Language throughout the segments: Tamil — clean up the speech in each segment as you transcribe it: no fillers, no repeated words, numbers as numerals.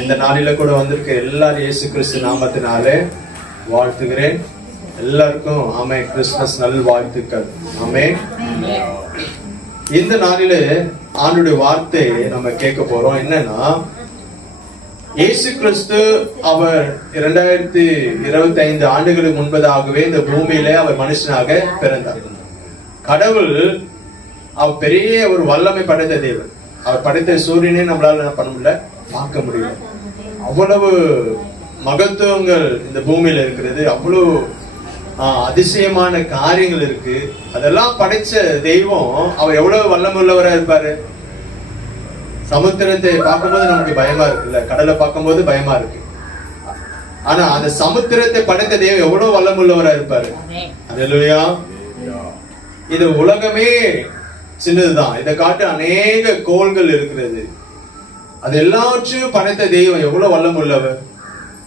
இந்த நாளில கூட வந்திருக்க எல்லாரும் இயேசு கிறிஸ்து நாமத்தினாலே வாழ்த்துகிறேன். எல்லாருக்கும் ஆமே கிறிஸ்துமஸ் நல் வாழ்த்துக்கள். ஆமே. இந்த நாளில ஆண்டுடைய வார்த்தை நம்ம கேட்க போறோம். என்னன்னா, இயேசு கிறிஸ்து அவர் 2025 ஆண்டுகளுக்கு முன்பதாகவே இந்த பூமியில அவர் மனுஷனாக பிறந்தார். கடவுள் அவர் பெரிய ஒரு வல்லமை படைத்த தேவன். அவர் படைத்த சூரியனே நம்மளால என்ன பண்ண முடியல, பார்க்க முடியல. அவ்வளவு மகத்துவங்கள் இந்த பூமியில இருக்கிறது, அவ்வளவு அதிசயமான காரியங்கள் இருக்கு. அதெல்லாம் படைச்ச தெய்வம் அவர் எவ்வளவு வல்லமை உள்ளவரா இருப்பாரு. சமுத்திரத்தை பார்க்கும்போது நமக்கு பயமா இருக்குல்ல, கடலை பார்க்கும்போது பயமா இருக்கு. ஆனா அந்த சமுத்திரத்தை படைத்த தெய்வம் எவ்வளவு வல்லமை உள்ளவரா இருப்பாரு. அல்லேலூயா. இது உலகமே சின்னதுதான், இதை காட்டு அநேக கோள்கள் இருக்கிறது. அது எல்லாவற்றையும் படைத்த தெய்வம் எவ்வளவு வல்லம் உள்ளவர்.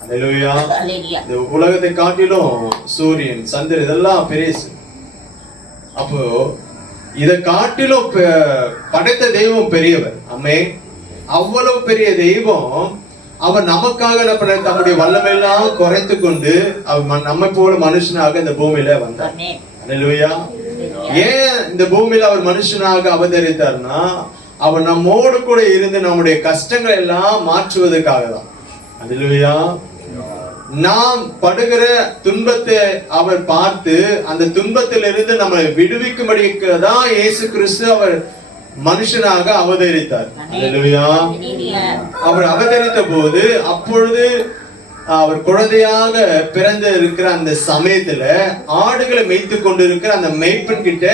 அல்லேலூயா. இந்த உலகத்தை காட்டிலும் சூரியன், சந்திரன் இதெல்லாம் பெருசு. அப்போ இதை காட்டிலும் படைத்த தெய்வம் பெரியவர். அம்மே, அவ்வளவு பெரிய தெய்வம் அவர் நமக்காக என்ன பண்ண, தம்முடைய வல்லமையெல்லாம் குறைத்து கொண்டு அவர் நம்ம போல மனுஷனாக இந்த பூமியில வந்தார். அல்லேலூயா. ஏன் இந்த பூமியில அவர் மனுஷனாக அவதரித்தார்னா, அவர் நம்மோடு கூட இருந்து நம்முடைய கஷ்டங்களை எல்லாம் மாற்றுவதற்காக தான். அல்லேலூயா. நாம் படுகிற துன்பத்தை அவர் பார்த்து அந்த துன்பத்திலிருந்து நம்மை விடுவிக்கும்படிக்கு தான் இயேசு கிறிஸ்து அவர் மனுஷனாக அவதரித்தார். அல்லேலூயா. அவர் அவதரித்த போது, அப்பொழுது அவர் குழந்தையாக பிறந்த இருக்கிற அந்த சமயத்துல ஆடுகளை மேய்த்து கொண்டு இருக்கிற அந்த மேய்ப்பன் கிட்ட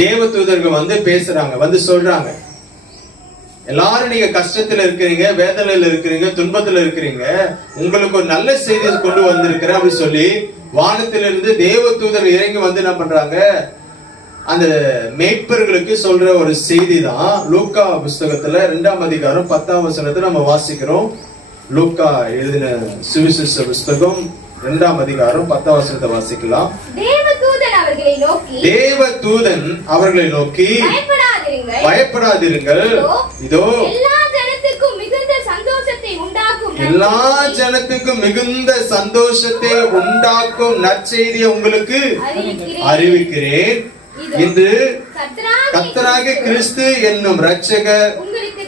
தேவதூதர்கள் வந்து பேசுறாங்க, வந்து சொல்றாங்க, எல்லாரும் நீங்க கஷ்டத்துல இருக்கிறீங்க, வேதனையில இருக்கிறீங்க, துன்பத்துல இருக்கிறீங்க, உங்களுக்கு ஒரு நல்ல செய்தி கொண்டு வந்திருக்கிறேன் அப்படி சொல்லி வானத்திலிருந்து தேவதூதர்கள் இறங்கி வந்து என்ன பண்றாங்க, அந்த மேய்ப்பர்களுக்கு சொல்ற ஒரு செய்தி தான். லூக்கா புஸ்தகத்துல 2ஆம் அதிகாரம் 10ஆம் வசனத்தை நம்ம வாசிக்கிறோம். லூக்கா எழுதின சுவிசேஷ புஸ்தகம் 2ஆம் அதிகாரம் 10ஆம் வசனத்தை வாசிக்கலாம். தேவதூதன் அவர்களை நோக்கி பயப்படாதிருங்கள், இதோ எல்லா ஜனத்துக்கும் மிகுந்த சந்தோஷத்தை உண்டாக்கும் நற்செய்தியை உங்களுக்கு அறிவிக்கிறேன். இன்று கர்த்தராகிய கிறிஸ்து என்னும் இரட்சகர்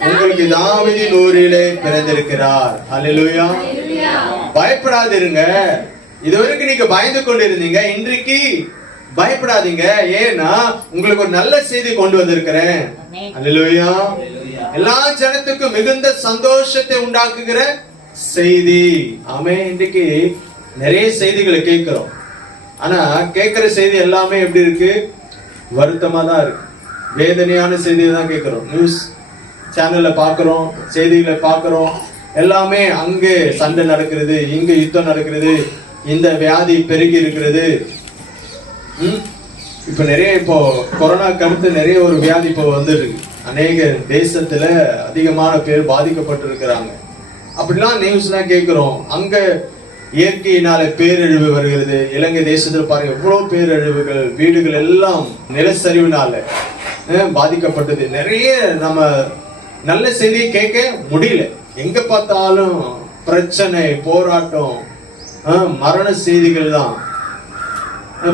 உங்களுக்கு தாவீதின் ஊரிலே பிறந்திருக்கிறார். அல்லேலூயா. பயப்படாதிருங்க. இதுவரைக்கும் நீங்க பயந்து கொண்டிருந்தீங்க, இன்றைக்கு பயப்படாதீங்க. ஏன்னா உங்களுக்கு ஒரு நல்ல செய்தி கொண்டு வந்திருக்கிறேன். அல்லேலூயா. எல்லா ஜனத்துக்கும் மிகுந்த சந்தோஷத்தை உண்டாக்குகிற செய்தி. ஆமே. இன்றைக்கு நிறைய செய்திகளை கேட்கிறோம். ஆனா கேட்கிற செய்தி எல்லாமே எப்படி இருக்கு, வருத்தமா தான் இருக்கு. வேதனையான செய்தியை தான் கேட்கிறோம். நியூஸ் சேனல்ல பாக்குறோம், செய்திகளை பாக்குறோம், எல்லாமே அங்கே சண்டை நடக்கிறது, இங்க யுத்தம் நடக்கிறது, இந்த வியாதி பெருகி இருக்கிறது. இப்ப நிறைய, இப்போ கொரோனாக்கு அடுத்து நிறைய ஒரு வியாதி இப்போ வந்துருக்கு. அநேக தேசத்துல அதிகமான பேர் பாதிக்கப்பட்டு இருக்கிறாங்க. அப்படிலாம் நியூஸ் எல்லாம் கேட்கிறோம். அங்க இயற்கையினால பேரழிவு வருகிறது. இலங்கை தேசத்துல பாருங்க எவ்வளவு பேரழிவுகள், வீடுகள் எல்லாம் நிலச்சரிவுனால பாதிக்கப்பட்டது. நிறைய நம்ம நல்ல செய்தியை கேட்க முடியல. எங்க பார்த்தாலும் பிரச்சனை, போராட்டம், மரண செய்திகள் தான்.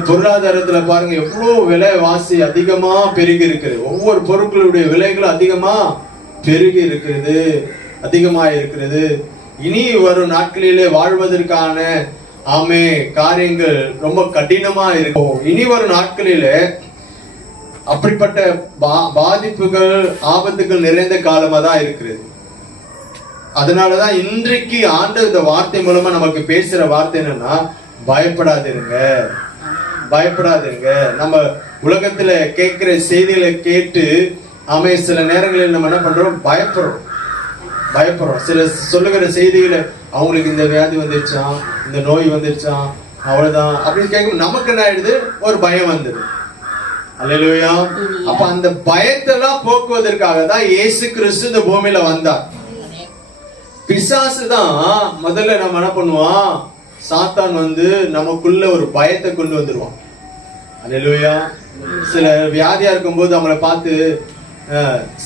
பொருளாதாரத்துல பாருங்க எவ்வளவு விலைவாசி அதிகமா பெருகி இருக்குது. ஒவ்வொரு பொருட்களுடைய விலைகளும் அதிகமா பெருகி இருக்கிறது, அதிகமா இருக்கிறது. இனி வரும் நாட்களிலே வாழ்வதற்கான ஆமே காரியங்கள் ரொம்ப கடினமா இருக்கும். இனி வரும் நாட்களிலே அப்படிப்பட்ட பாதிப்புகள், ஆபத்துகள் நிறைந்த காலமா தான் இருக்கிறது. அதனாலதான் இன்றைக்கு ஆண்டவர் இந்த வார்த்தை மூலமா நமக்கு பேசுற வார்த்தை என்னன்னா, பயப்படாதிருங்க, பயப்படாதிருங்க. நம்ம உலகத்துல கேட்கிற செய்திகளை கேட்டு ஆமே சில நேரங்களில் நம்ம என்ன பண்றோம், பயப்படுறோம். சில சொல்லுகிற செய்திகளை, அவங்களுக்கு இந்த வியாதி வந்துருச்சான், இந்த நோய் வந்துருச்சான், அவ்வளவுதான் அப்படின்னு கேட்கும். நமக்கு என்ன ஆயிடுது, ஒரு பயம் வந்துடும். அல்லேலூயா. அப்ப அந்த பயத்தெல்லாம் போக்குவதற்காக தான் இயேசு கிறிஸ்து இந்த பூமியில வந்தார். பிசாசு தான் முதல்ல நம்ம என்ன பண்ணுவான், சாத்தான் வந்து நமக்குள்ள ஒரு பயத்தை கொண்டு வந்துருவான். அல்லேலூயா. சில வியாதியா இருக்கும்போது அவங்கள பார்த்து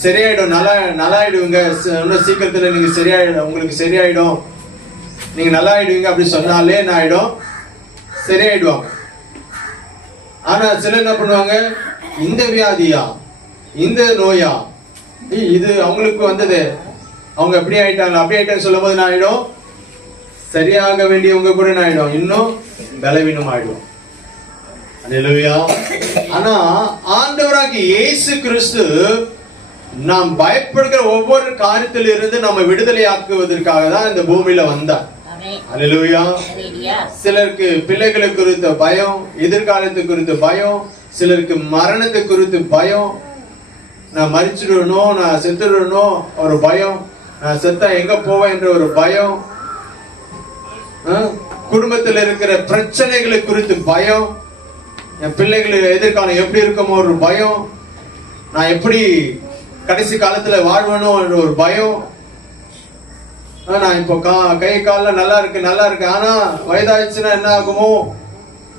சரியாயிடும், நல்லாயிடுவீங்க, இன்னும் சீக்கிரத்துல நீங்க சரியாயிடும், உங்களுக்கு சரியாயிடும், நீங்க நல்லா ஆயிடுவீங்க அப்படி சொன்னாலே என்ன ஆயிடும்? சரியாயிடுவாங்க. ஆனா சிலர் என்ன பண்ணுவாங்க, இந்த வியாதியா, இந்த நோயா, இது அவங்களுக்கு வந்தது, அவங்க எப்படி ஆயிட்டாங்க அப்படி ஆயிட்டாங்க சொல்லும் போது என்ன ஆயிடும்? சரியாக வேண்டியவங்க கூட என்ன ஆயிடும்? இன்னும் பலவீனம் ஆயிடும். அல்லேலூயா. ஆனா ஆண்டவராகிய இயேசு கிறிஸ்து நாம் பயப்படுகிற ஒவ்வொரு காரியத்தில் இருந்து நம்ம விடுதலை ஆக்குவதற்காக தான் இந்த பூமியில வந்தார். அல்லேலூயா. சிலருக்கு பிள்ளைகளை குறித்த பயம், எதிர்காலத்தை குறித்த பயம், சிலருக்கு மரணத்தை குறித்து பயம், நான் மரிச்சிடணும், நான் செத்துடணும் ஒரு பயம், நான் செத்தா எங்க போவேன் என்ற ஒரு பயம், குடும்பத்தில் இருக்கிற பிரச்சனைகளை குறித்து பயம், என் பிள்ளைகள் எதிர்காலம் எப்படி இருக்குமோ ஒரு பயம், நான் எப்படி கடைசி காலத்துல வாழ்வனும் என்ற ஒரு பயம், நான் இப்போ கை கால நல்லா இருக்கு ஆனா வயதாயிடுச்சுன்னா என்ன ஆகுமோ,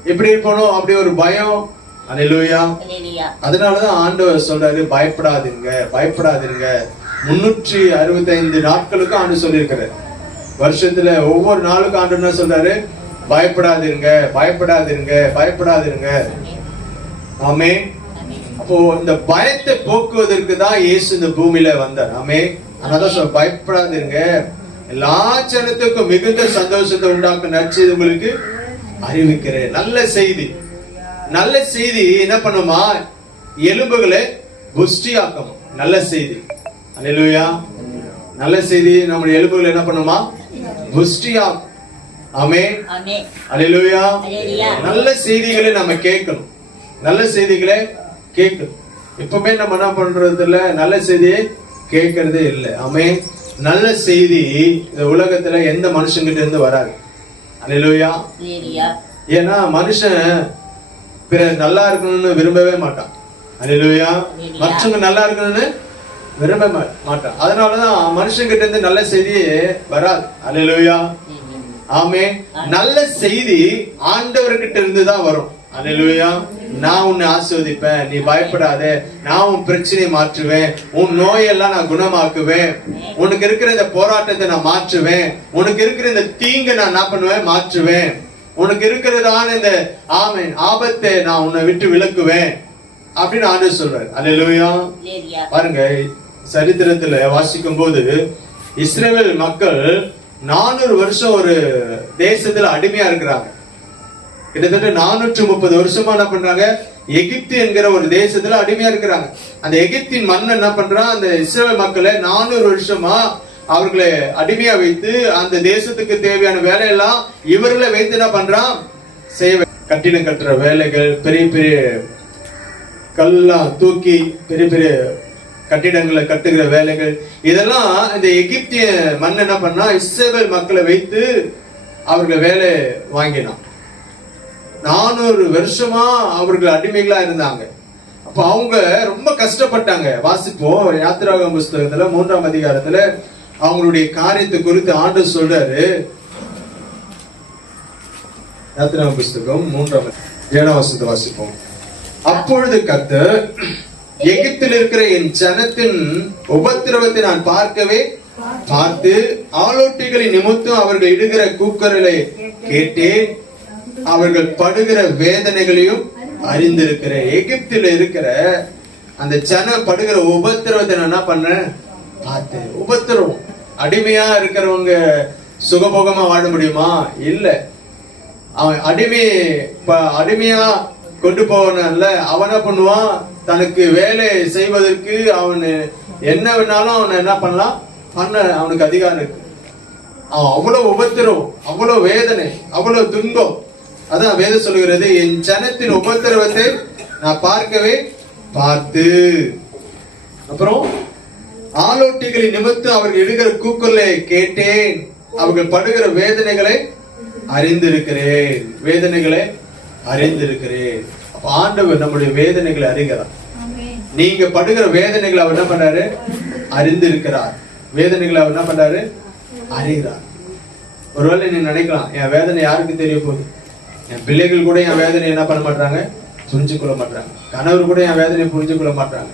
எப்படி இருப்பணும் அப்படி ஒரு பயம். அல்லேலூயா. அதனாலதான் ஆண்டவர் சொல்றாரு, பயப்படாதீங்க, பயப்படாதீங்க. 365 நாட்களுக்கும் ஆண்டு சொல்லியிருக்கிறார். வருஷத்துல ஒவ்வொரு நாளுக்கும் ஆண்டு என்ன சொல்றாரு? பயப்படாதீங்க, பயப்படாதீங்க, பயப்படாதீங்க. ஆமே. அப்போ இந்த பயத்தை போக்குவதற்கு தான் இயேசு இந்த பூமியில வந்தார். ஆமே. அதனால பயப்படாதீங்க, எல்லா ஜனத்துக்கும் மிகுந்த சந்தோஷத்தை உண்டாக்கும் நற்செய்தி உங்களுக்கு அறிவிக்கிறேன். நல்ல செய்தி. நல்ல செய்தி என்ன பண்ணுமா? எலும்புகளை புஷ்டியாக்கும். நல்ல செய்தி. அல்லேலூயா. நல்ல செய்தி நம்முடைய எலும்புகளை என்ன பண்ணுமா? புஷ்டியாக்கும். ஆமென். அல்லேலூயா. நல்ல செய்திகளை நம்ம கேட்கணும். நல்ல செய்திகளை கேட்கணும். இப்பவுமே நம்ம என்ன பண்றது இல்ல, நல்ல செய்தியை கேட்கறதே இல்லை. ஆமென். நல்ல செய்தி இந்த உலகத்துல எந்த மனுஷங்கிட்ட இருந்து வராது. அல்லேலூயா. ஏன்னா மனுஷன் பிறர் நல்லா இருக்கணும்னு விரும்பவே மாட்டான். அல்லேலூயா. மற்றவங்க நல்லா இருக்கணும்னு விரும்ப மாட்டான். அதனாலதான் மனுஷங்கிட்ட இருந்து நல்ல செய்தியே வராது. அல்லேலூயா. ஆமே. நல்ல செய்தி ஆண்டவர்கிட்ட இருந்து தான் வரும். அல்லேலூயா. நான் உன்னை ஆசீர்வதிப்பேன், நீ பயப்படாத, நான் உன் பிரச்சனையை மாற்றுவேன், உன் நோயெல்லாம் நான் குணமாக்குவேன், உனக்கு இருக்கிற இந்த போராட்டத்தை நான் மாற்றுவேன், உனக்கு இருக்கிற இந்த தீங்கை நான் என்ன பண்ணுவேன்? மாற்றுவேன், உனக்கு இருக்கிறதான இந்த ஆமென் ஆபத்தை நான் உன்னை விட்டு விலக்குவேன் அப்படின்னு ஆண்டவர் சொல்றாரு. அல்லேலூயா. பாருங்க, சரித்திரத்துல வாசிக்கும் போது இஸ்ரவேல் மக்கள் 400 வருஷம் ஒரு தேசத்துல அடிமையா இருக்கிறாங்க. கிட்டத்தட்ட 430 வருஷமா என்ன பண்றாங்க? எகிப்து என்கிற ஒரு தேசத்துல அடிமையா இருக்கிறாங்க. அந்த எகிப்தின் மன்னன் என்ன பண்றான்? அந்த இஸ்ரவேல் மக்களை 400 வருஷமா அவர்களை அடிமையா வைத்து அந்த தேசத்துக்கு தேவையான வேலையெல்லாம் இவர்களை வைத்து என்ன பண்றான்? செய்ய கட்டிடம் கட்டுற வேலைகள், பெரிய பெரிய கல்லாம் தூக்கி பெரிய பெரிய கட்டிடங்களை கட்டுகிற வேலைகள், இதெல்லாம் இந்த எகிப்திய மன்னன் என்ன பண்ணா? இஸ்ரவேல் மக்களை வைத்து அவர்களை வேலை வாங்கினான். 400 வருஷமா அவர்கள் அடிமைகளா இருந்தாங்க. அப்ப அவங்க ரொம்ப கஷ்டப்பட்டாங்க. வாசிப்போம் யாத்திராகம புஸ்தகத்துல 3ஆம் அதிகாரத்துல அவங்களுடைய காரியத்தை குறித்து ஆண்டவர் சொல்றாரு. யாத்திராகம புஸ்தகம் 3ஆம் வசனத்தை வாசிப்போம். அப்பொழுது கர்த்தர், எகிப்தில் இருக்கிற என் ஜனத்தின் உபத்திரவத்தை நான் பார்த்து ஆலோட்டிகளின் நிமித்தம் அவர்கள் இடுகிற கூக்குரலை கேட்டேன், அவர்கள் படுகிற வேதனைகளையும் அறிந்திருக்கிறேன். எகிப்தில இருக்கிற அந்த ஜன படுகிற உபத்திரவத்தை நான் என்ன பண்றேன்? பார்த்தேன். உபத்திரவம். அடிமையா இருக்கிறவங்க சுகபோகமா வாழ முடியுமா? இல்ல. அவன் அடிமையா கொண்டு போவனால அவன் என்ன பண்ணுவான்? தனக்கு வேலை செய்வதற்கு அவன் என்ன வேணாலும் அவனை என்ன பண்ணலாம் பண்ண அவனுக்கு அதிகாரம் இருக்கு. அவன் அவ்வளவு உபத்திரம், அவ்வளவு வேதனை, அவ்வளவு துன்பம். அதான் வேதம் சொல்லுகிறது, என் ஜனத்தின் உபத்திரவத்தை நான் பார்த்து அப்புறம் ஆலோட்டிகளின் நிமித்தம் அவர்கள் இடுகிற கூக்குரலை கேட்டேன், அவர்கள் படுகிற வேதனைகளை அறிந்திருக்கிறேன். அப்ப ஆண்டவர் நம்முடைய வேதனைகளை அறிகிறார். நீங்க படுகிற வேதனைகளை அவர் என்ன பண்றாரு? அறிந்திருக்கிறார். வேதனைகளை அவர் என்ன பண்றாரு? அறிகிறார். ஒருவேளை நீ நினைக்கலாம், என் வேதனை யாருக்கு தெரிய போகுது? என் பிள்ளைகள் கூட என் வேதனை என்ன பண்ண மாட்டாங்க? புரிஞ்சு கொள்ள மாட்டாங்க. கணவர் கூட என் வேதனை புரிஞ்சு கொள்ள மாட்டாங்க.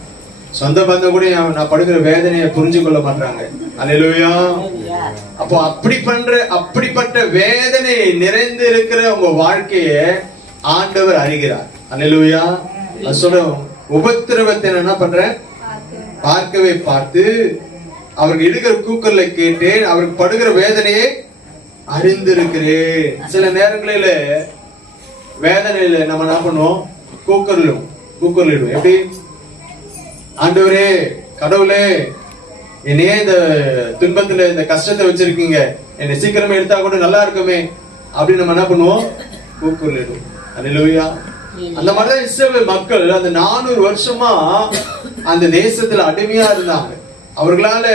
சொந்த பந்தம் கூட நான் படுகிற வேதனையை புரிஞ்சு கொள்ள மாட்டாங்க. அல்லேலூயா. அப்போ அப்படிப்பட்ட வேதனை நிறைந்து இருக்கிற உங்க வாழ்க்கைய ஆண்டவர் அறிகிறார். அல்லேலூயா. சொல்ற உபத்திரவத்தை என்ன பண்றேன், பார்க்கவே பார்த்து அவருக்கு இடுகிற கூக்கல்ல கேட்டேன், அவருக்கு படுகிற வேதனையை அறிந்திருக்கிறேன். சில நேரங்களில வேதனையில நம்ம என்ன பண்ணுவோம், கூக்கலிடுவோம். எப்படி, ஆண்டவரே கடவுளே என்னையே இந்த துன்பத்துல இந்த கஷ்டத்தை வச்சிருக்கீங்க, என்னை சீக்கிரமே எடுத்தா கூட நல்லா இருக்குமே அப்படின்னு நம்ம என்ன பண்ணுவோம், கூக்குரலிடுவோம். அல்லேலூயா. அந்த மாதிரிதான் இஸ்ரவேல் மக்கள் அந்த 400 வருஷமா அந்த தேசத்துல அடிமையா இருந்தாங்க. அவர்களால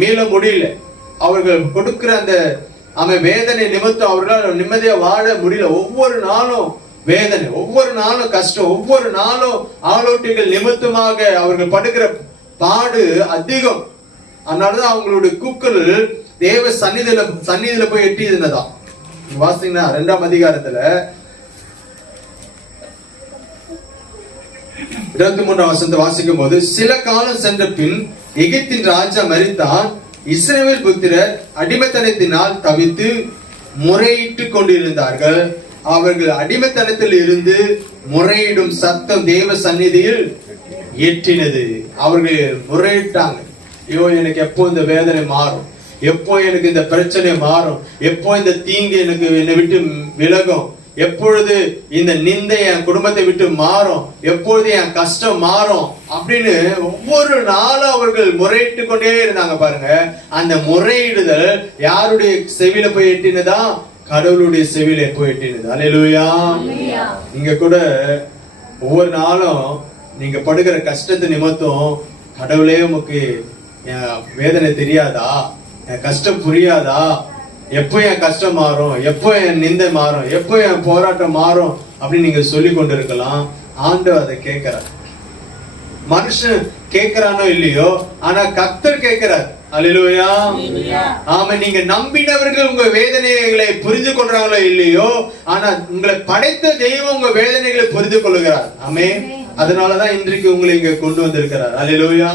மீள முடியல. அவர்கள் கொடுக்கிற அந்த வேதனை நிமித்தம் அவர்களால் நிம்மதியா வாழ முடியல. ஒவ்வொரு நாளும் வேதனை, ஒவ்வொரு நாளும் கஷ்டம், ஒவ்வொரு நாளும் ஆலோட்டிகள் நிமித்தமாக அவர்கள் படுகிற பாடு அதிகம். அதனாலதான் அவங்களுடைய கூக்குரல் தேவ சந்நிதியில போய் எட்டியதுதான். வாசிங்கன்னா 2ஆம் அதிகாரத்துல 23ஆம் வசனத்தை வாசிக்கும் போது, சில காலம் சென்ற பின் எகிப்தின் ராஜா மரித்தான். இஸ்ரவேல் புத்திரர் அடிமைத்தனத்தினால் தவித்து முறையிட்டு கொண்டிருந்தார்கள். அவர்கள் அடிமைத்தனத்தில் இருந்து முறையிடும் சத்தம் தேவ சந்நிதியில் எட்டினது. அவர்கள் முறையிட்டாங்க, ஐயோ எனக்கு எப்போ இந்த வேதனை மாறும், எப்போ எனக்கு இந்த பிரச்சனை மாறும், எப்போ இந்த தீங்கு என்னை விட்டு விலகும், எப்பொழுது இந்த நிந்தை என் குடும்பத்தை விட்டு மாறும், எப்பொழுது என் கஷ்டம் மாறும் அப்படின்னு ஒவ்வொரு நாளும் அவர்கள் முறையிட்டு கொண்டே இருந்தாங்க. பாருங்க, அந்த முறையிடுதல் யாருடைய செவியில போய் எட்டினதா, கடவுளுடைய செவியில போய் எட்டினது. அல்லேலூயா. நீங்க கூட ஒவ்வொரு நாளும் நீங்க படுகிற கஷ்டத்தை நிமித்தம், கடவுளே உமக்கு என் வேதனை தெரியாதா, என் கஷ்டம் புரியாதா, எப்போ என் கஷ்டம் மாறும், எப்போ என் நிந்தை மாறும், எப்போ என் போராட்டம் மாறும் அப்படின்னு நீங்க சொல்லி கொண்டிருக்கலாம். ஆண்டவர் அதை கேட்கிறார். மனுஷன் கேட்கிறானோ இல்லையோ, ஆனா கர்த்தர் கேட்கிறார். அல்லேலூயா. ஆமா, நீங்க நம்பினவர்கள் உங்க வேதனைகளை புரிந்து கொள்றாங்களோ இல்லையோ, ஆனா உங்களை படைத்த தெய்வம் உங்க வேதனைகளை புரிந்து கொள்ளுகிறார். ஆமென். அதனாலதான் இன்றைக்கு உங்களை இங்க கொண்டு வந்திருக்கிறார். அல்லேலூயா.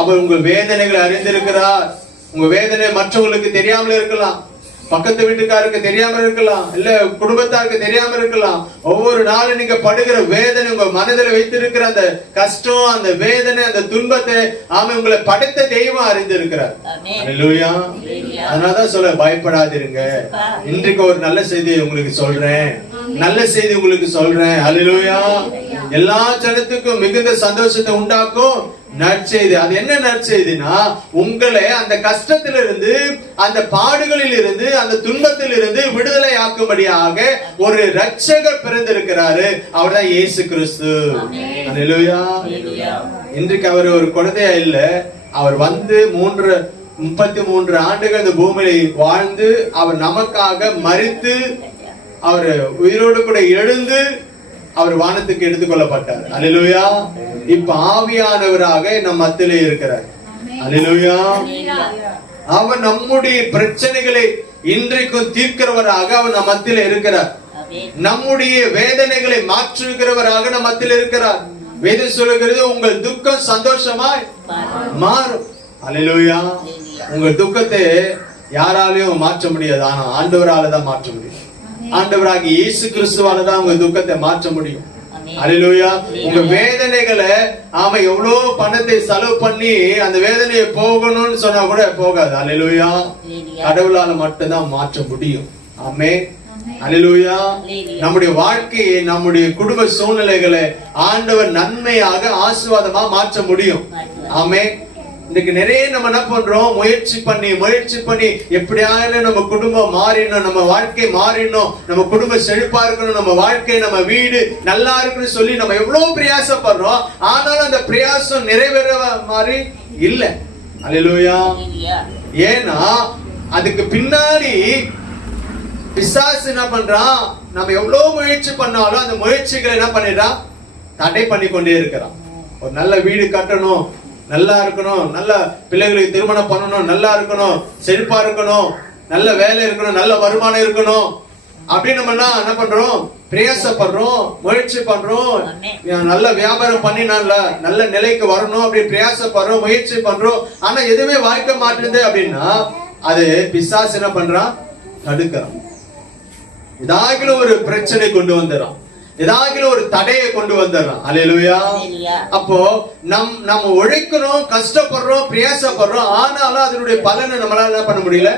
அவர் உங்க வேதனைகளை அறிந்திருக்கிறார். உங்க வேதனை மற்றவங்களுக்கு தெரியாமல் இருக்கலாம், பக்கத்து வீட்டுக்காருக்கு தெரியாம இருக்கலாம், இல்ல குடும்பத்தாருக்கு தெரியாம இருக்கலாம். ஒவ்வொரு நாளும் நீங்க படுகிற வேதனை, உங்க மனதில் வைத்திருக்கிற அந்த கஷ்டம், அந்த வேதனை, அந்த துன்பத்தை உங்களை படைத்த தெய்வம் அறிந்திருக்கிறார். அல்லேலூயா. அதனாலதான் சொல்ல, பயப்படாதிருங்க. இன்றைக்கு ஒரு நல்ல செய்தி உங்களுக்கு சொல்றேன், நல்ல செய்தி உங்களுக்கு சொல்றேன். அல்லேலூயா. எல்லா ஜனத்துக்கும் மிகுந்த சந்தோஷத்தை உண்டாக்கும் நற்செய்தி. அது என்ன நற்செய்தினா, உங்களை அந்த கஷ்டத்திலிருந்து, அந்த பாடுகளில் இருந்து, அந்த துன்பத்தில் இருந்து விடுதலை ஆக்கும்படியாக ஒரு இரட்சகர் பிறந்திருக்கிறாரு. அவர்தான் இயேசு கிறிஸ்து. அல்லேலூயா. இன்றைக்கு அவர் ஒரு குழந்தையா இல்ல, அவர் வந்து 33 ஆண்டுகள் இந்த பூமியில வாழ்ந்து, அவர் நமக்காக மரித்து, அவர் உயிரோடு கூட எழுந்து அவர் வானத்துக்கு எடுத்துக்கொள்ளப்பட்டார். அல்லேலூயா. இப்ப ஆவியானவராக நம் மத்தியிலே இருக்கிறார். அல்லேலூயா. அவர் நம்முடைய பிரச்சனைகளை இன்றைக்கும் தீர்க்கிறவராக அவர் நம் மத்தியிலே இருக்கிறார். நம்முடைய வேதனைகளை மாற்றுகிறவராக நம் மத்தியிலே இருக்கிறார். வேதம் சொல்லுகிறது, உங்கள் துக்கம் சந்தோஷமாய் மாறும். அல்லேலூயா. உங்கள் துக்கத்தை யாராலையும் மாற்ற முடியாது, ஆனா ஆண்டவரால தான் மாற்ற முடியும். ஆண்டவராகிய இயேசு கிறிஸ்துவால தான் உங்க துக்கத்தை மாற்ற முடியும். அல்லேலூயா. உங்க வேதனைகளை எவ்வளவு பணத்தை செலவு பண்ணி அந்த வேதனையை போகணும்னு சொன்னா கூட போகாது. அல்லேலூயா. கடவுளால மட்டும்தான் மாற்ற முடியும். ஆமென். அல்லேலூயா. நம்முடைய வாழ்க்கையை, நம்முடைய குடும்ப சூழ்நிலைகளை ஆண்டவர் நன்மையாக ஆசீர்வாதமா மாற்ற முடியும். ஆமென். இன்னைக்கு நிறைய நம்ம என்ன பண்றோம், முயற்சி பண்ணி எப்படியாவது நம்ம குடும்பம் மாறிடணும், நம்ம வாழ்க்கை மாறிடணும், நம்ம குடும்பம் செழிப்பா இருக்கணும், நம்ம வாழ்க்கை, நம்ம வீடு நல்லா இருக்குன்னு சொல்லி நம்ம எவ்வளவு பிரயாசப்படுறோம். ஆனாலும் அந்த பிரயாசம் நிறைவேற மாதிரி இல்ல. அல்லேலூயா. ஏன்னா அதுக்கு பின்னாடி பிசாசு என்ன பண்றான், நம்ம எவ்வளவு முயற்சி பண்ணாலும் அந்த முயற்சிகளை என்ன பண்ணிடுறான், தடை பண்ணி கொண்டே இருக்கிறான். ஒரு நல்ல வீடு கட்டணும், நல்லா இருக்கணும், நல்ல பிள்ளைகளுக்கு திருமணம் பண்ணணும், நல்லா இருக்கணும், செழிப்பா இருக்கணும், நல்ல வேலை இருக்கணும், நல்ல வருமானம் இருக்கணும் அப்படின்னு நம்ம என்ன பண்றோம், பிரயாசப்படுறோம், முயற்சி பண்றோம், நல்ல வியாபாரம் பண்ணி நல்ல நிலைக்கு வரணும் அப்படி பிரயாசப்படுறோம், முயற்சி பண்றோம். ஆனா எதுவுமே வாய்க்க மாட்டேங்குது அப்படின்னா அது பிசாசு என்ன பண்றான்? தடுக்கிறான். ஏதாவது ஒரு பிரச்சனை கொண்டு வந்துடுறான், ஏதாவது ஒரு தடையை கொண்டு வந்துடுறான். அல்லேலூயா. அப்போ நம்ம உழைக்கிறோம், கஷ்டப்படுறோம், பிரயாசப்படுறோம், ஆனாலும் அதனுடைய பலனை நம்மளால என்ன பண்ண முடியல,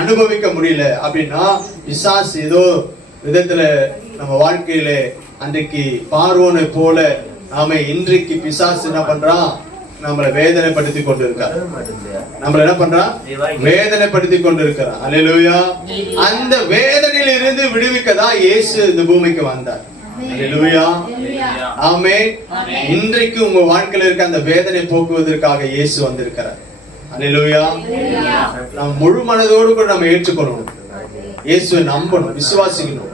அனுபவிக்க முடியல. அப்படின்னா பிசாசு ஏதோ விதத்துல நம்ம வாழ்க்கையில அன்றைக்கு பார்வோனை போல நாம இன்றைக்கு பிசாசு என்ன பண்றான்? நம்மளை வேதனைப்படுத்தி கொண்டிருக்கார். நம்மள என்ன பண்றான்? வேதனைப்படுத்தி கொண்டிருக்கிறான். அல்லேலூயா. அந்த வேதனையில் இருந்து விடுவிக்கதான் இயேசு இந்த பூமிக்கு வந்தார். அல்லேலூயா. ஆமென். இன்றைக்கு உங்க வாழ்க்கையில இருக்க அந்த வேதனை போக்குவதற்காக இயேசு வந்திருக்கிறார். அல்லேலூயா. நாம் முழு மனதோடு கூட நம்ம ஏற்றுக்கொள்ளணும், இயேசுவை நம்பணும், விசுவாசிக்கணும்.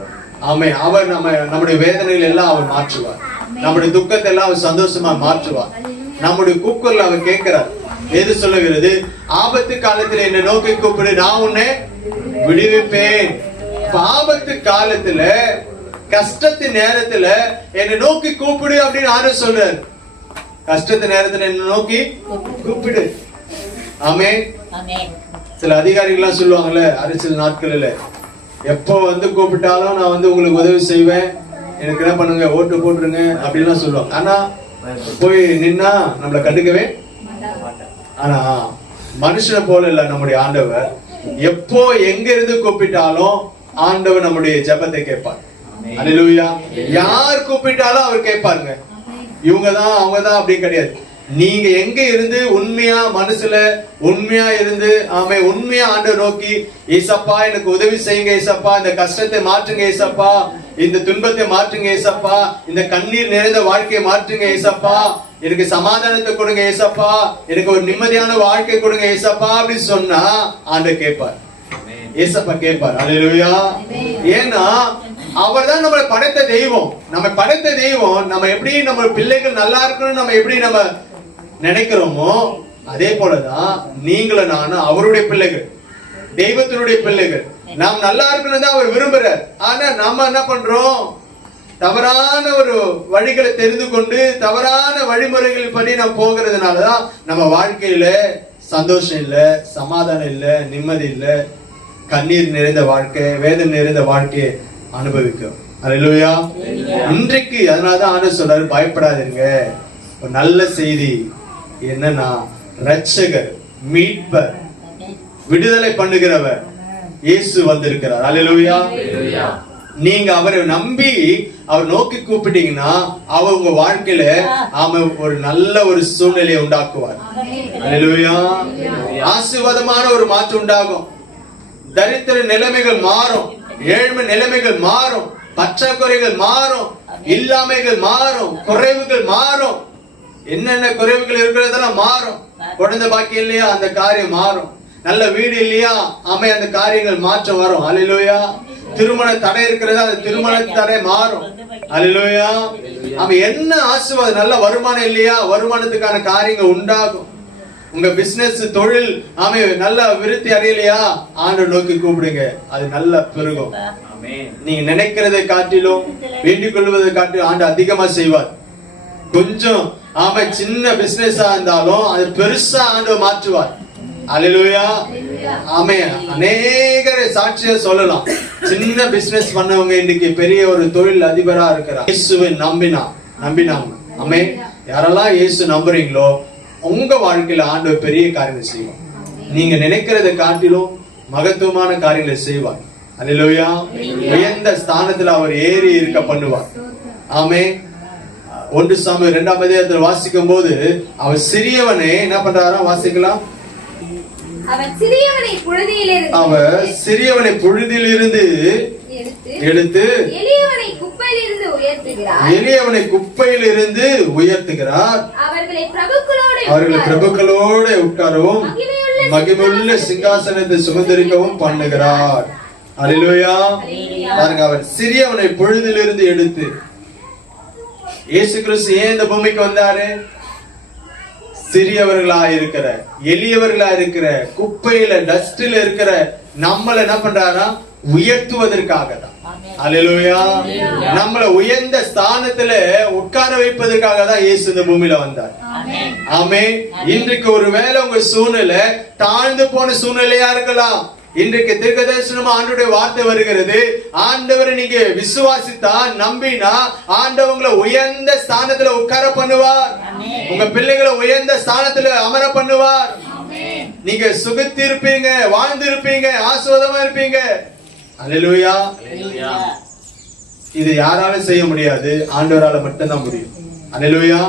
ஆமென். அவர் நம்முடைய வேதனைகள் எல்லாம் அவர் மாற்றுவார், நம்முடைய துக்கத்தை எல்லாம் அவர் சந்தோஷமா மாற்றுவார். நம்முடைய கூக்குரல் அவர் கேட்கிறார். எது சொல்லுகிறது? ஆபத்து காலத்துல என்னை நோக்கி கூப்பிடு, நான் உன்னை விடுவிப்பேன். ஆபத்து காலத்துல, கஷ்டத்தின் நேரத்துல என்னை நோக்கி கூப்பிடு அப்படின்னு ஆறு சொல்றாரு. கஷ்டத்து நேரத்துல என்னை நோக்கி கூப்பிடு. ஆமென். சில அதிகாரிகள் சொல்லுவாங்கல்ல, அரசியல் நாட்கள்ல, எப்போ கூப்பிட்டாலும் நான் உங்களுக்கு உதவி செய்வேன், எனக்கு என்ன பண்ணுங்க, ஓட்டு போட்டுருங்க அப்படின்லாம் சொல்லுவாங்க. ஆனா போய் நின்னா நம்மளை கண்டுக்கவே. ஆனா மனுஷனை போல இல்ல நம்முடைய ஆண்டவர். எப்போ எங்க இருந்து கூப்பிட்டாலும் ஆண்டவர் நம்முடைய ஜெபத்தை கேட்பார். அல்லேலூயா. யார் கூப்பிட்டாலும் அவர் கேட்பாருங்க. இவங்கதான் அவங்கதான் அப்படி கிடையாது. நீங்க எங்க இருந்து உண்மையா மனசுல உண்மையா இருந்து உண்மையா ஆண்டவர் நோக்கி, ஏசப்பா எனக்கு உதவி செய்யுங்க, ஏசப்பா இந்த கஷ்டத்தை மாற்றுங்க, ஏசப்பா இந்த துன்பத்தை மாற்றுங்க, ஏசப்பா இந்த கண்ணீர் நிறைந்த வாழ்க்கையை மாற்றுங்க, ஏசப்பா எனக்கு சமாதானத்தை கொடுங்க, ஏசப்பா எனக்கு ஒரு நிம்மதியான வாழ்க்கை கொடுங்க, ஏசப்பா அப்படின்னு சொன்னா ஆண்டவர் கேட்பார், ஏசப்பா கேட்பார். அல்லேலூயா. ஏன்னா அவர் தான் நம்மளை படைத்த தெய்வம். நம்ம படைத்த தெய்வம் நம்ம எப்படி நம்ம பிள்ளைகள் நல்லா இருக்கணும் நம்ம எப்படி நம்ம நினைக்கிறோமோ அதே போலதான் நீங்களும் நானும் அவருடைய பிள்ளைகள், தெய்வத்தினுடைய பிள்ளைகள். நாம் நல்லா இருக்கணும் தான் அவர் விரும்புறார். ஆனா நம்ம என்ன பண்றோம்? தவறான ஒரு வழிகளை தெரிந்து கொண்டு தவறான வழிமுறைகள் படி நம்ம போகிறதுனாலதான் நம்ம வாழ்க்கையில சந்தோஷம் இல்ல, சமாதானம் இல்ல, நிம்மதி இல்ல, கண்ணீர் நிறைந்த வாழ்க்கை, வேதனை நிறைந்த வாழ்க்கையை அனுபவிக்கும். அல்லேலூயா. இன்றைக்கு அதனாலதான் ஆண்டவர் சொல்றாரு, பயப்படாதீங்க. ஒரு நல்ல செய்தி என்னன்னா, ரட்சகர், மீட்பர், விடுதலை பண்ணுகிறவர் இயேசு வந்திருக்கிறார். அல்லேலூயா. நீங்க அவரை நம்பி அவர் நோக்கி கூப்பிட்டீங்கன்னா அவர் உங்க வாழ்க்கையில ஒரு நல்ல ஒரு சூழ்நிலையை உண்டாக்குவார். அல்லேலூயா. ஆசீர்வாதமான ஒரு மாற்றம் உண்டாகும். தரித்திர நிலைமைகள் மாறும், ஏழ்மை நிலைமைகள் மாறும், பற்றாக்குறைகள் மாறும், இல்லாமைகள் மாறும், குறைவுகள் மாறும். என்னென்ன குறைவுகள் இருக்கிறதெல்லாம் மாறும். குழந்தை பாக்கி இல்லையா, அந்த காரியம் மாறும். நல்ல வீடு இல்லையா, அந்த காரியங்கள் மாற்றம் வரும். அல்லேலூயா. திருமண தடை இருக்கிறதா, அந்த திருமண தடை மாறும். அல்லேலூயா. என்ன ஆசீர்வாதம், நல்ல வருமானம் இல்லையா, வருமானத்துக்கான காரியங்கள் உண்டாகும். உங்க பிசினஸ் தொழில் நல்ல விருத்தி அடையலையா, ஆண்டவரை நோக்கி கூப்பிடுங்க, அது நல்ல பெருகும். நீங்க நினைக்கிறதை காட்டிலும் வேண்டிக் கொள்வதை காட்டிலும் ஆண்டு அதிகமா செய்வார். கொஞ்சம் சின்ன பிசினஸா இருந்தாலும் அது பெருசா ஆண்டவர் மாற்றுவார். அல்லேலூயா. அநேகரை சாட்சியா சொல்லலாம். சின்ன பிசினஸ் பண்ணவங்க இன்னைக்கு பெரிய ஒரு தொழில் அதிபரா இருக்கிறார். இயேசுவை நம்பினாங்க. யாரெல்லாம் இயேசு நம்புறீங்களோ உங்க வாழ்க்கையில ஆண்டவர் பெரிய காரியங்களை செய்வார். நீங்க நினைக்கிறதை காட்டிலும் மகத்துவமான காரியங்களை செய்வார். அல்லேலூயா. உயர்ந்த ஸ்தானத்துல அவர் ஏறி இருக்க பண்ணுவார். 1 சாமுவேல் 2ஆம் அதிகாரத்தில் வாசிக்கும் போது அவர் சிறியவனை என்ன பண்றாரா, வாசிக்கலாம். அவர் சிறியவனை புழுதியிலிருந்து எடுத்து எளியவனை குப்பையிலிருந்து உயர்த்துகிறார். அவர்களை பிரபுக்களோடு உட்காரவும் மகிமையுள்ள சிங்காசனத்தை சுமந்திரிக்கவும் பண்ணுகிறார். அல்லேலூயா. பாருங்க, அவர் சிறியவனை பொழுதிலிருந்து எடுத்து. இயேசு கிறிஸ்து ஏன் இந்த பூமிக்கு வந்தாரு? சிறியவர்களா இருக்கிற, எளியவர்களா இருக்கிற, குப்பையில டஸ்ட்ல இருக்கிற நம்மள என்ன பண்றாரா? உயர்த்துவதற்காக தான். அல்லேலூயா. நம்மள உயர்ந்த ஸ்தானத்துல உட்கார வைப்பதற்காக தான் இயேசு இந்த பூமியில வந்தார். ஆமென். இன்றைக்கு ஒருவேளை உங்க சூழ்நிலை தாழ்ந்து போன சூழ்நிலையா இருக்கலாம். இன்றைக்கு தீர்க்கதரிசனமா ஆண்டவருடைய வார்த்தை வருகிறது. ஆண்டவரை நீங்க விசுவாசித்தா, நம்பினா, ஆண்டவங்களை உயர்ந்த ஸ்தானத்துல உட்கார பண்ணுவார். உங்க பிள்ளைகளை உயர்ந்த ஸ்தானத்துல அமர பண்ணுவார். நீங்க சுகத்திருப்பீங்க, வாழ்ந்திருப்பீங்க, ஆசீர்வாதமா இருப்பீங்க. அல்லேலூயா. இது யாராலும் செய்ய முடியாது, ஆண்டவரால மட்டும்தான் முடியும். அல்லேலூயா.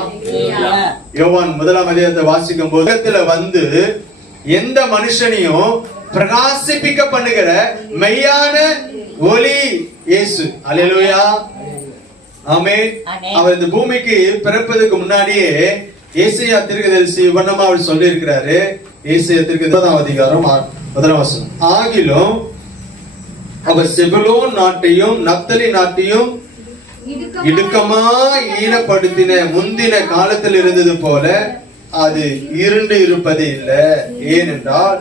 யோவான் 1ஆம் அதிகாரத்தை வாசிக்கும் போது உலகத்துல வந்து எந்த மனுஷனையும் பிரகாசிப்பிக்க பண்ணுகிற மெய்யான ஒளி இயேசு. அல்லேலூயா. ஆமென். அவர் இந்த பூமிக்கு பிறப்பதற்கு முன்னாடியே ஏசாயா தீர்க்கதரிசி வண்ணமா அவர் சொல்லி இருக்கிறாரு. ஏசாயா தீர்க்கதரிசி 9ஆம் அதிகாரம் 1ஆம் வசனம். ஆகிலும் அவர் செபுலோன் நாட்டையும் நப்தலி நாட்டையும் இடுக்கமாய் ஈனப்படுத்தின முந்தின காலத்தில் இருந்தது போல அது இருண்டு இருப்பது இல்லை. ஏனென்றால்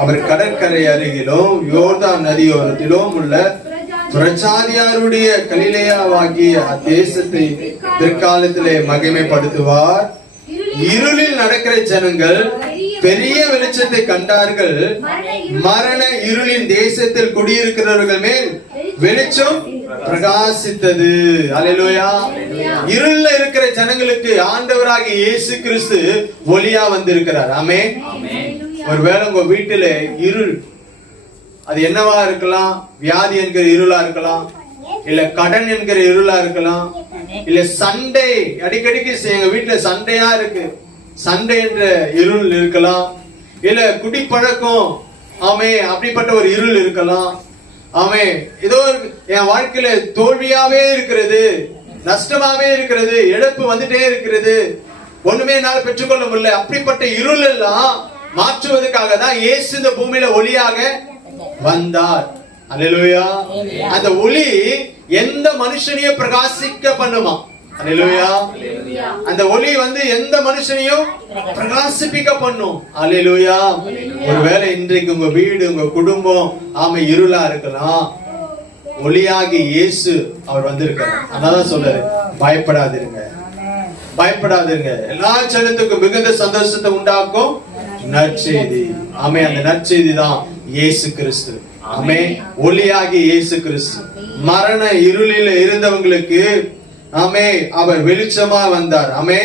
அவர் கடற்கரை அருகிலும் யோர்தான் நதியோரத்திலும் உள்ள பிரஜாதியாருடைய கலிலேயாவாகிய அத்தேசத்தை பிற்காலத்திலே மகிமைப்படுத்துவார். இருளில் நடக்கிற ஜனங்கள் பெரிய வெளிச்சத்தை கண்டார்கள். மரண இருளின் தேசத்தில் குடியிருக்கிறவர்கள் மேல் வெளிச்சம் பிரகாசித்தது. அல்லேலூயா. இருள்ல இருக்கிற ஜனங்களுக்கு ஆண்டவராகிய இயேசு கிறிஸ்து ஒளியா வந்திருக்கிறார். ஆமென். ஒருவேளை உங்க வீட்டுல இருள், அது என்னவா இருக்கலாம்? வியாதி என்கிற இருளா இருக்கலாம், இல்ல கடன் என்கிற இருளா இருக்கலாம், இல்ல சண்டை, அடிக்கடிக்கு எங்க வீட்டுல சண்டையா இருக்கு, சண்டை என்ற இருள் இருக்கலாம், இல்ல குடிப்பழக்கம், ஆமே, அப்படிப்பட்ட ஒரு இருள் இருக்கலாம். ஆமே, ஏதோ என் வாழ்க்கையில தோல்வியாவே இருக்கிறது, நஷ்டமாவே இருக்கிறது, இழப்பு வந்துட்டே இருக்கிறது, ஒண்ணுமே என்னால பெற்றுக்கொள்ள முடியல, அப்படிப்பட்ட இருள் எல்லாம் மாற்றுவதற்காக தான் இயேசு இந்த பூமியில ஒளியாக வந்தார். அல்லேலூயா. அந்த ஒளி எந்த மனுஷனையும் பிரகாசிக்க பண்ணுமா? அல்லேலூயா. அந்த ஒளி வந்து எந்த மனுஷனையும் பிரகாசிப்பிக்க பண்ணும். அல்லேலூயா. ஒருவேளை இன்றைக்கு உங்க வீடு, உங்க குடும்பம், ஆமை, இருளா இருக்கலாம், ஒளியாகி இயேசு அவர் வந்திருக்காரு. அதனால சொல்றாரு, பயப்படாதிருங்க, பயப்படாதிருங்க. எல்லா ஜனத்துக்கும் மிகுந்த சந்தோஷத்தை உண்டாக்கும் நற்செய்தி. ஆமே, அந்த நற்செய்தி தான் இயேசு கிறிஸ்து. ஆமே, ஒளியாகி இயேசு கிறிஸ்து. மரண இருளில இருந்தவங்களுக்கு ஆமே அவர் வெளிச்சமா வந்தார். ஆமே,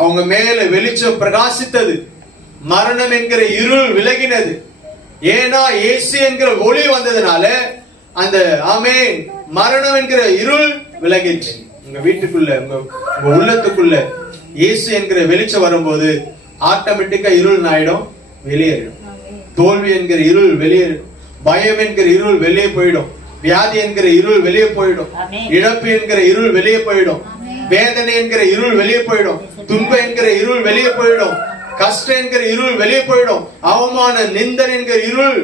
அவங்க மேல வெளிச்சம் பிரகாசித்தது, மரணம் என்கிற இருள் விலகினது. ஏன்னா இயேசு என்கிற ஒளி வந்ததுனால அந்த ஆமே மரணம் என்கிற இருள் விலகிச்சு. உங்க வீட்டுக்குள்ள, உங்க உள்ளத்துக்குள்ள இயேசு என்கிற வெளிச்சம் வரும்போது ஆட்டோமேட்டிக்கா இருள் ஆயிடும், வெளியேறிடும். தோல்வி என்கிற இருள் வெளியேறிடும், பயம் என்கிற இருள் வெளியே போயிடும், வியாதி என்கிற இருள் வெளியே போயிடும், இழப்பு என்கிற இருள் வெளியே போயிடும், வேதனை என்கிற இருள் வெளியே போயிடும், துன்பம் என்கிற இருள் வெளியே போயிடும், கஷ்டம் என்கிற இருள் வெளியே போயிடும், அவமான நிந்தன் என்கிற இருள்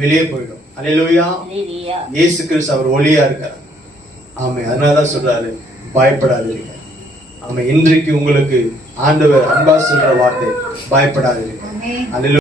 வெளியே போயிடும். அல்லேலூயா. இயேசு கிறிஸ்து அவர் ஒளியா இருக்கார். ஆமே, அதனாலதான் சொல்றாரு, பயப்படாதீங்க. ஆமா, இன்றைக்கு உங்களுக்கு ஆண்டவர் அன்பா சொல்ற வார்த்தை, பயப்படாதீங்க. அல்லேலூயா.